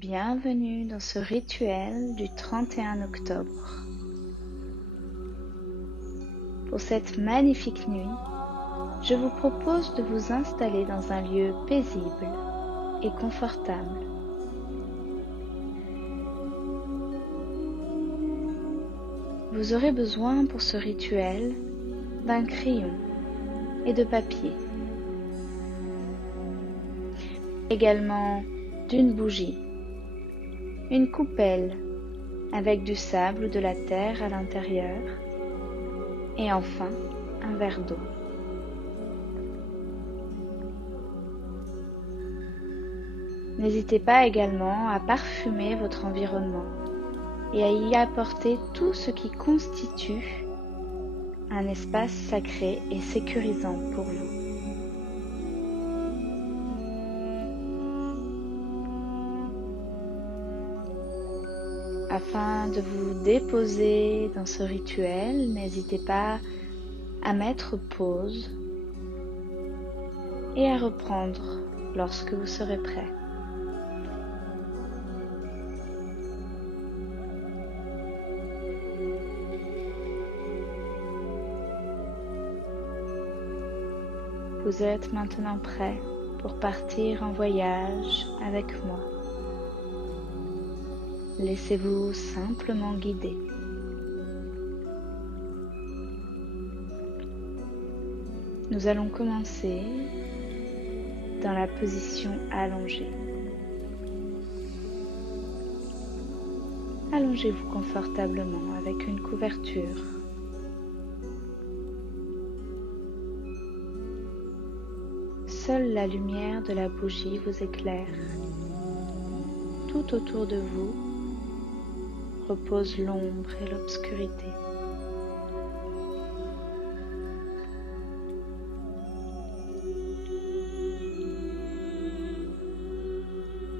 Bienvenue dans ce rituel du 31 octobre. Pour cette magnifique nuit, je vous propose de vous installer dans un lieu paisible et confortable. Vous aurez besoin pour ce rituel d'un crayon et de papier. Également d'une bougie, une coupelle avec du sable ou de la terre à l'intérieur et enfin un verre d'eau. N'hésitez pas également à parfumer votre environnement et à y apporter tout ce qui constitue un espace sacré et sécurisant pour vous. Afin de vous déposer dans ce rituel, n'hésitez pas à mettre pause et à reprendre lorsque vous serez prêt. Vous êtes maintenant prêt pour partir en voyage avec moi. Laissez-vous simplement guider. Nous allons commencer dans la position allongée. Allongez-vous confortablement avec une couverture. Seule la lumière de la bougie vous éclaire. Tout autour de vous repose l'ombre et l'obscurité.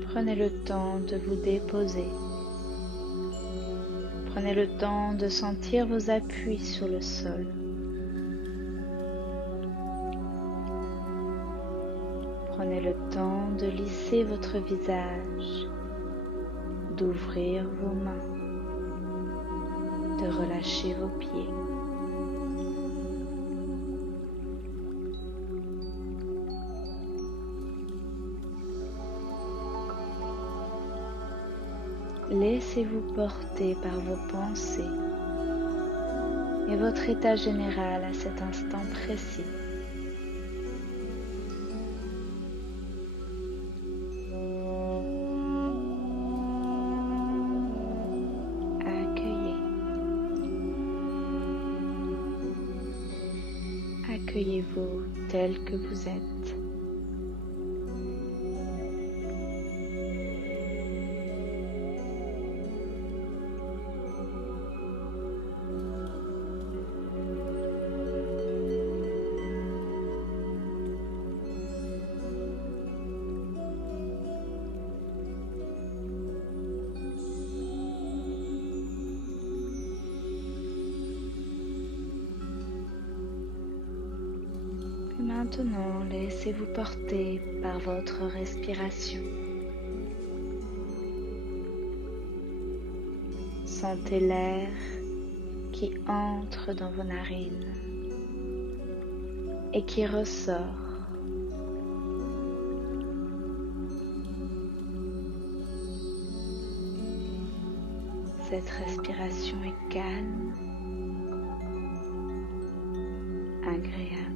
Prenez le temps de vous déposer. Prenez le temps de sentir vos appuis sur le sol. Prenez le temps de lisser votre visage, d'ouvrir vos mains, de relâcher vos pieds. Laissez-vous porter par vos pensées et votre état général à cet instant précis. Accueillez-vous tel que vous êtes. Maintenant, laissez-vous porter par votre respiration. Sentez l'air qui entre dans vos narines et qui ressort. Cette respiration est calme, agréable.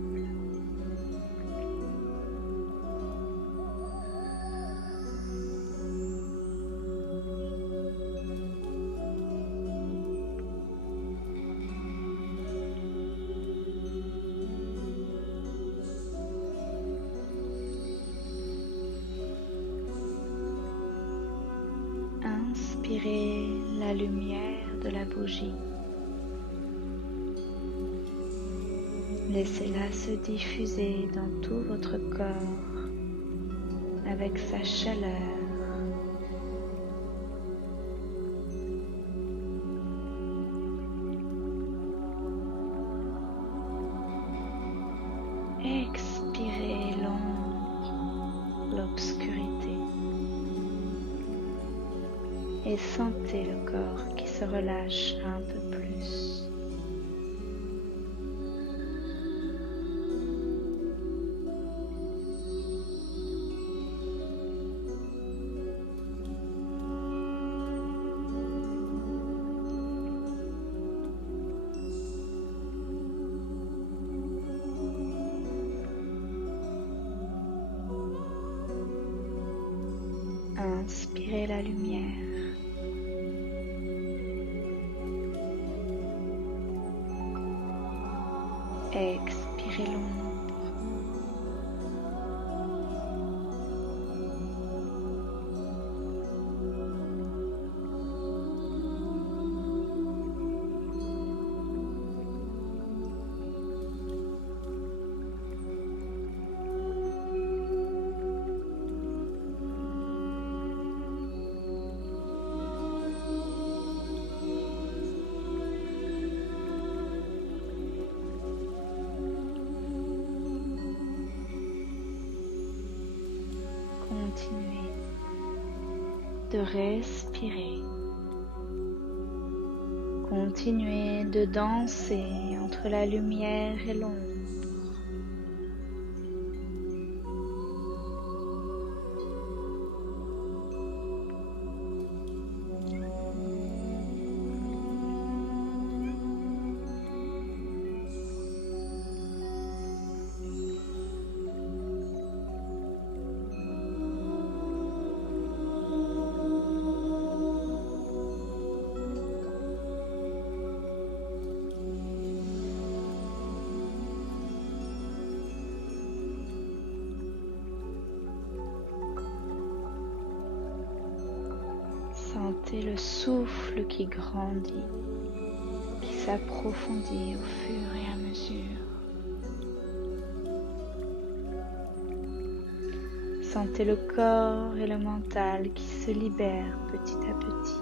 Inspirez la lumière de la bougie. Laissez-la se diffuser dans tout votre corps avec sa chaleur. Expirez l'ombre, l'obscurité. et sentez le corps qui se relâche un peu plus. Inspirez la lumière. Expirez l'ombre. Continuez de respirer. Continuez de danser entre la lumière et l'ombre. Sentez le souffle qui grandit, qui s'approfondit au fur et à mesure. Sentez le corps et le mental qui se libèrent petit à petit.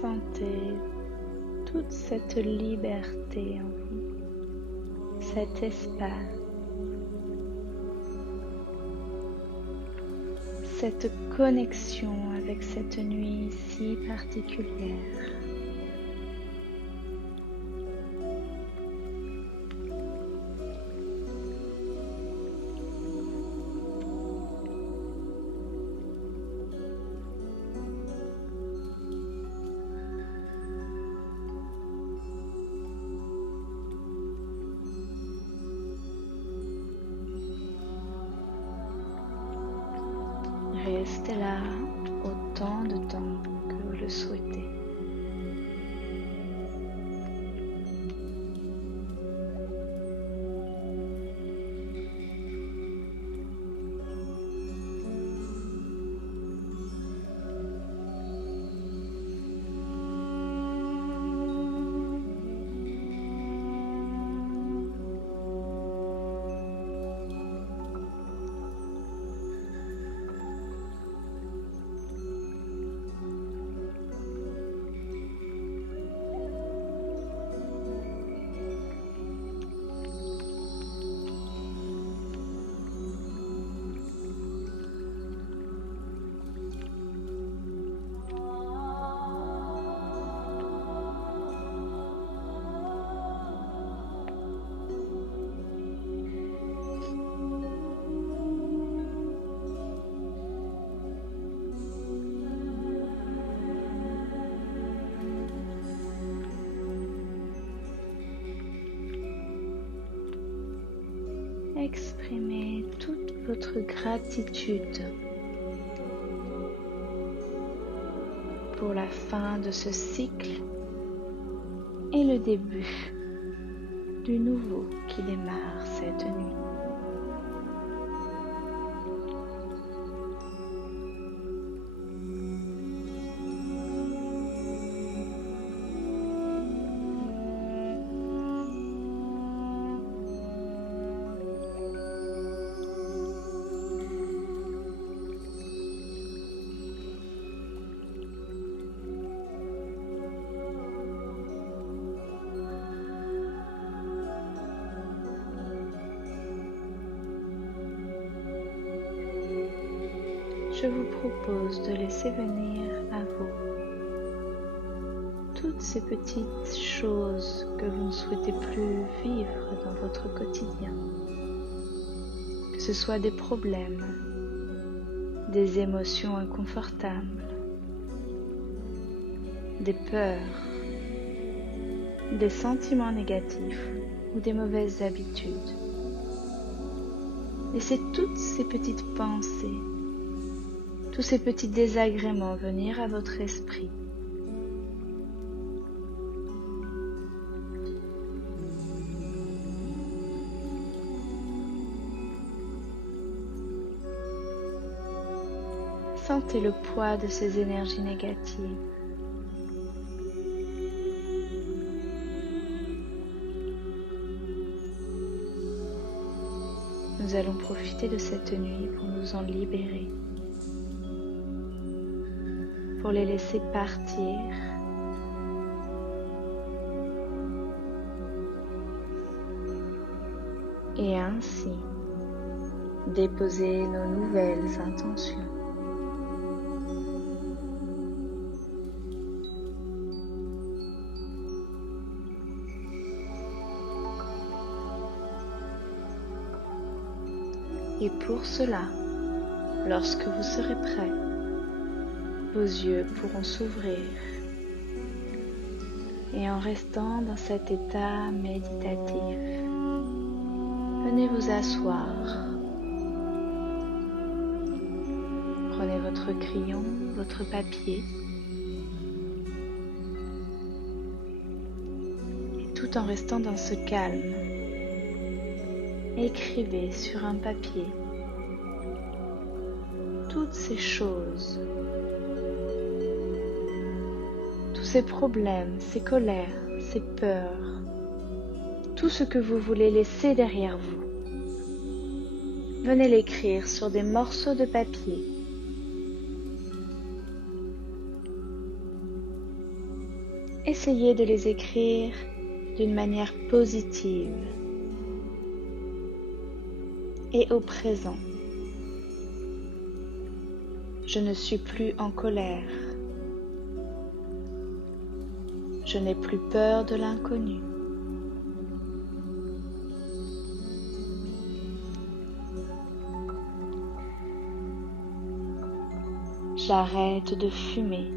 Sentez toute cette liberté en vous, cet espace, cette connexion avec cette nuit si particulière. Restez là autant de temps que vous le souhaitez. Exprimez toute votre gratitude pour la fin de ce cycle et le début du nouveau qui démarre cette nuit. Je vous propose de laisser venir à vous toutes ces petites choses que vous ne souhaitez plus vivre dans votre quotidien, que ce soit des problèmes, des émotions inconfortables, des peurs, des sentiments négatifs ou des mauvaises habitudes. Laissez toutes ces petites pensées, tous ces petits désagréments venir à votre esprit. Sentez le poids de ces énergies négatives. Nous allons profiter de cette nuit pour nous en libérer, pour les laisser partir et ainsi déposer nos nouvelles intentions. Et pour cela, lorsque vous serez prêt, vos yeux pourront s'ouvrir et en restant dans cet état méditatif, venez vous asseoir. Prenez votre crayon, votre papier et tout en restant dans ce calme, écrivez sur un papier toutes ces choses, tous ces problèmes, ces colères, ces peurs, tout ce que vous voulez laisser derrière vous. Venez l'écrire sur des morceaux de papier. Essayez de les écrire d'une manière positive et au présent. Je ne suis plus en colère. Je n'ai plus peur de l'inconnu. J'arrête de fumer.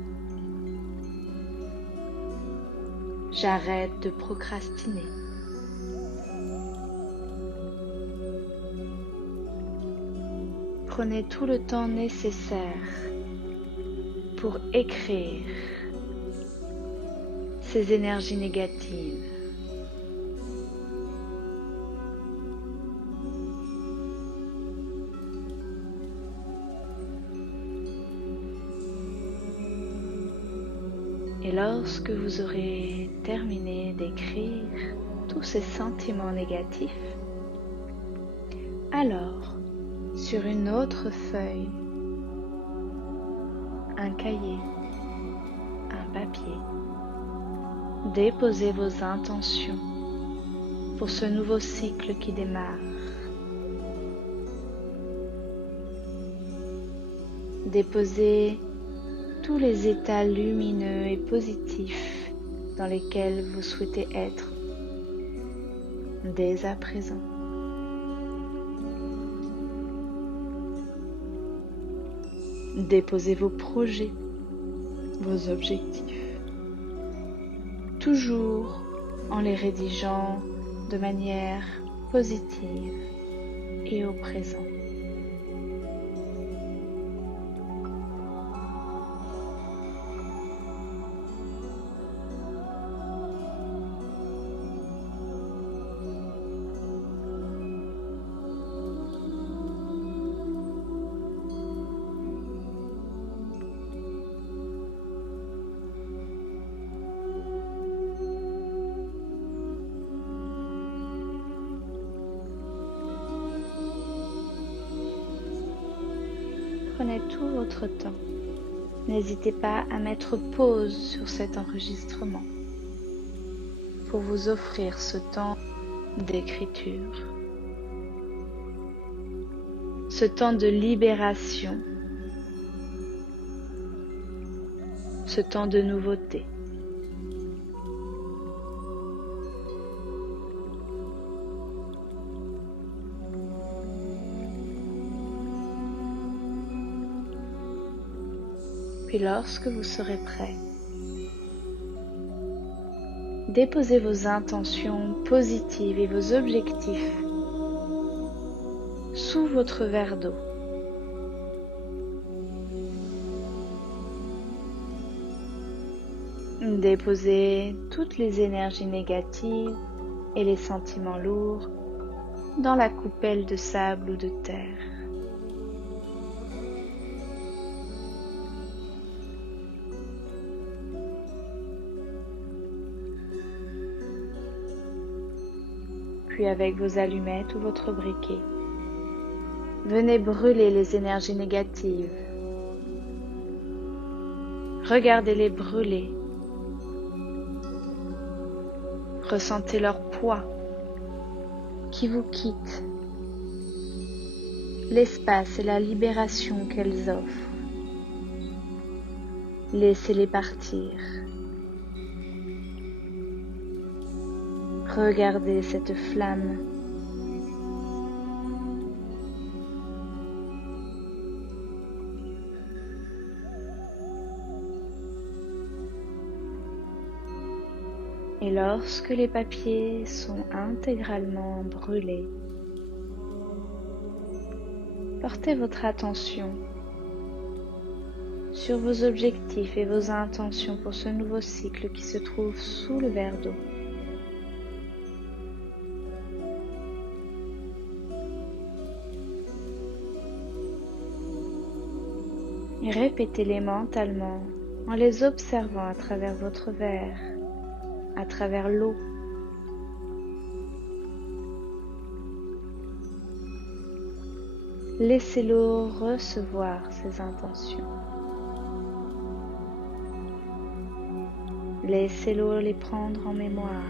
J'arrête de procrastiner. Prenez tout le temps nécessaire pour écrire ces énergies négatives. Et lorsque vous aurez terminé d'écrire tous ces sentiments négatifs, alors, sur une autre feuille, un cahier, un papier, déposez vos intentions pour ce nouveau cycle qui démarre. Déposez tous les états lumineux et positifs dans lesquels vous souhaitez être dès à présent. Déposez vos projets, vos objectifs, toujours en les rédigeant de manière positive et au présent. prenez tout votre temps. N'hésitez pas à mettre pause sur cet enregistrement pour vous offrir ce temps d'écriture, ce temps de libération, ce temps de nouveauté. Puis lorsque vous serez prêt, déposez vos intentions positives et vos objectifs sous votre verre d'eau. Déposez toutes les énergies négatives et les sentiments lourds dans la coupelle de sable ou de terre. Puis avec vos allumettes ou votre briquet, venez brûler les énergies négatives. Regardez-les brûler. Ressentez leur poids qui vous quitte, l'espace et la libération qu'elles offrent. Laissez-les partir. Regardez cette flamme. Et lorsque les papiers sont intégralement brûlés, portez votre attention sur vos objectifs et vos intentions pour ce nouveau cycle qui se trouve sous le verre d'eau. Et répétez-les mentalement en les observant à travers votre verre, à travers l'eau. Laissez l'eau recevoir ses intentions. Laissez l'eau les prendre en mémoire.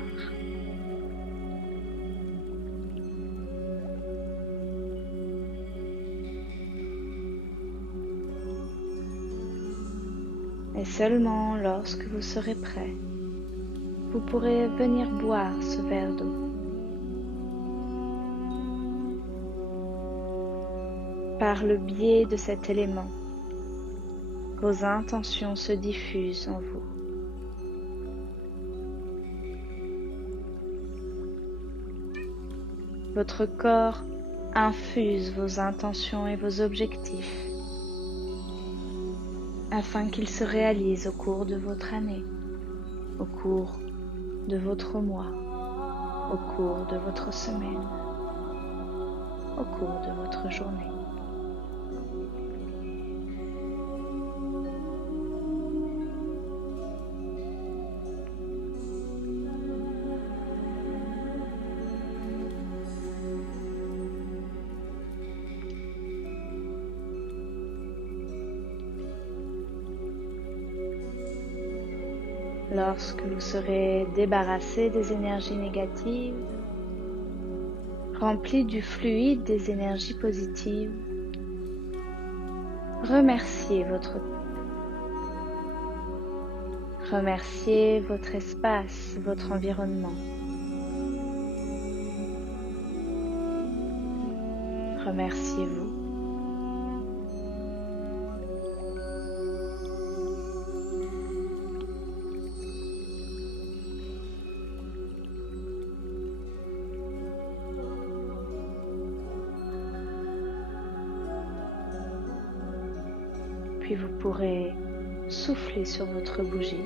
Et seulement lorsque vous serez prêt, vous pourrez venir boire ce verre d'eau. Par le biais de cet élément, vos intentions se diffusent en vous. Votre corps infuse vos intentions et vos objectifs afin qu'ils se réalisent au cours de votre année, au cours de votre mois, au cours de votre semaine, au cours de votre journée. Lorsque vous serez débarrassé des énergies négatives, rempli du fluide des énergies positives, remerciez votre espace, votre environnement. Remerciez-vous. Puis vous pourrez souffler sur votre bougie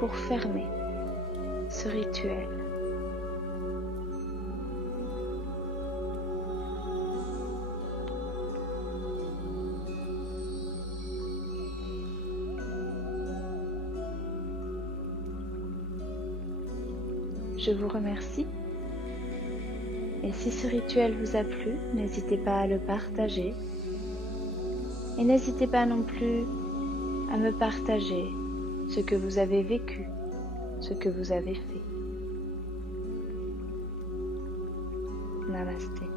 pour fermer ce rituel. Je vous remercie. Et si ce rituel vous a plu, n'hésitez pas à le partager, Et n'hésitez pas non plus à me partager ce que vous avez vécu, ce que vous avez fait. Namasté.